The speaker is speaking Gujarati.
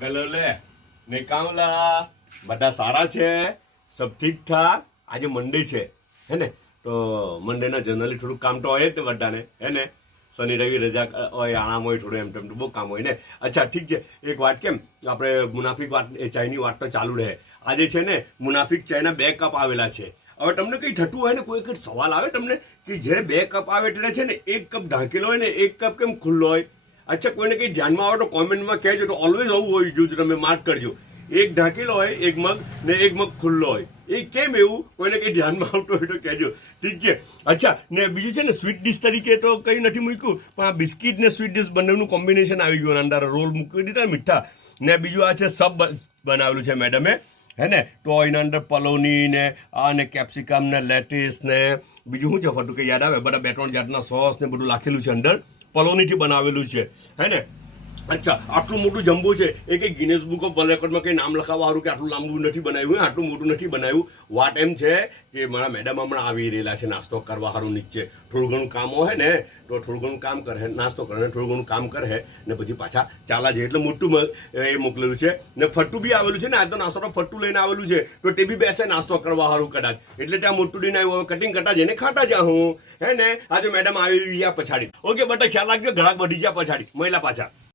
ગલો લે નિકામલા બધા સારા છે, સબ ઠીક ઠાક. આજે મંડે છે હે ને, તો મંડેના જનરલી થોડું કામ તો હોય જ ને બધાને, હે ને. શનિ રવિ રજા હોય, આરામ હોય, થોડું એમ તેમ બહુ કામ હોય ને. અચ્છા ઠીક છે, એક વાત કેમ આપણે મુનાફિક વાત ચાયની વાત તો ચાલુ રહે. આજે છે ને મુનાફિક ચાયના 2 કપ આવેલા છે. હવે તમને કંઈ થતું હોય ને, કોઈ કંઈ સવાલ આવે તમને કે જ્યારે 2 કપ આવે એટલે છે ને 1 કપ ઢાંકેલો હોય ને 1 કપ કેમ ખુલ્લો હોય? અચ્છા, કોઈને કંઈ ધ્યાનમાં આવે તો કોમેન્ટમાં કહેજો. તો ઓલવેઝ આવું હોય જો તમે માર્ક કરજો, 1 ઢાંકેલો હોય 1 મગ ને 1 મગ ખુલ્લો હોય. એ કેમ એવું? કોઈને કંઈ ધ્યાનમાં આવતું હોય તો કહેજો, ઠીક છે. અચ્છા, ને બીજું છે ને સ્વીટ ડિશ તરીકે તો કંઈ નથી મૂક્યું, પણ આ બિસ્કિટ ને સ્વીટ ડિશ બંનેનું કોમ્બિનેશન આવી ગયું. અંદર રોલ મૂકી દીધા મીઠા ને બીજું આ છે સબ બનાવેલું છે મેડમે, હે ને. તો એના અંદર પલોની ને આ ને કેપ્સિકમ ને લેટીસ ને બીજું શું છે ફટું કે યાદ આવે, બધા 2-3 જાતના સોસ ને બધું નાખેલું છે અંદર, પલોનીથી બનાવેલું છે, હે ને. અચ્છા, આટલું મોટું જમ્બો છે. એ કંઈ ગિનેસ બુક ઓફ વર્લ્ડ રેકોર્ડમાં કંઈ નામ લખાવવા સારું કે આટલું લાંબુ નથી બનાવ્યું, આટલું મોટું નથી બનાવ્યું. વાત એમ છે કે મારા મેડમ હમણાં આવી રહેલા છે નાસ્તો કરવા સારું નીચે. થોડું ઘણું કામ હોય ને તો થોડું ઘણું કામ કરે, નાસ્તો કરે, થોડું ઘણું કામ કરે ને પછી પાછા ચાલા જાય. એટલે મોટું એ મોકલેલું છે ને. ફટ્ટું બી આવેલું છે ને, આજનો નાસ્તો ફટ્ટું લઈને આવેલું છે, તો તે બી બેસે નાસ્તો કરવા સારું કદાચ. એટલે ત્યાં મોટું લઈને આવ્યું, કટિંગ કટા જઈને ખાતા જા હું, હે ને. આજે મેડમ આવી રહ્યા પછાડી. ઓકે બટા, ખ્યાલ રાખજો, ઘણા બધી ગયા પછાડી મહિલા પાછા.